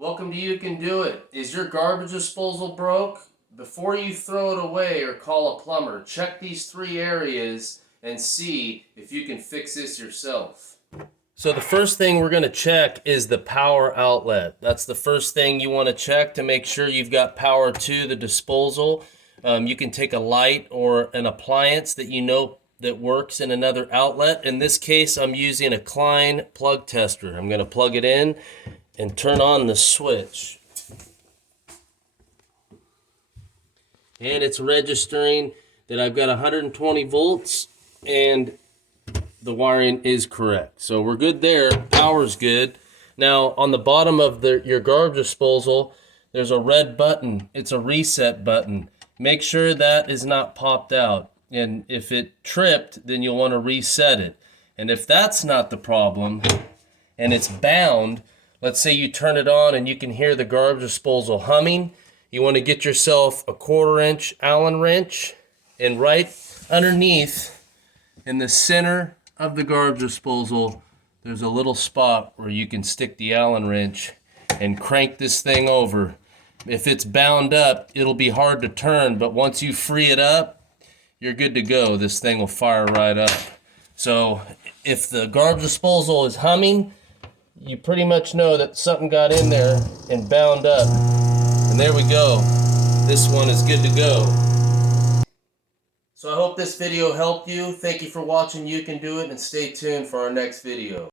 Welcome to You Can Do It. Is your garbage disposal broke? Before you throw it away or call a plumber, check these 3 areas and see if you can fix this yourself. So the first thing we're going to check is the power outlet. That's the first thing you want to check to make sure you've got power to the disposal. You can take a light or an appliance that you know that works in another outlet. In this case, I'm using a Klein plug tester. I'm going to plug it in and turn on the switch. And it's registering that I've got 120 volts and the wiring is correct. So we're good there. Power's good. Now on the bottom of your garbage disposal, there's a red button. It's a reset button. Make sure that is not popped out. And if it tripped, then you'll want to reset it. And if that's not the problem and it's bound, let's say you turn it on and you can hear the garbage disposal humming. You want to get yourself a 1/4-inch Allen wrench, and right underneath in the center of the garbage disposal, there's a little spot where you can stick the Allen wrench and crank this thing over. If it's bound up, it'll be hard to turn, but once you free it up, you're good to go. This thing will fire right up. So if the garbage disposal is humming, you pretty much know that something got in there and bound up. And there we go. This one is good to go. So I hope this video helped you. Thank you for watching You Can Do It, and stay tuned for our next video.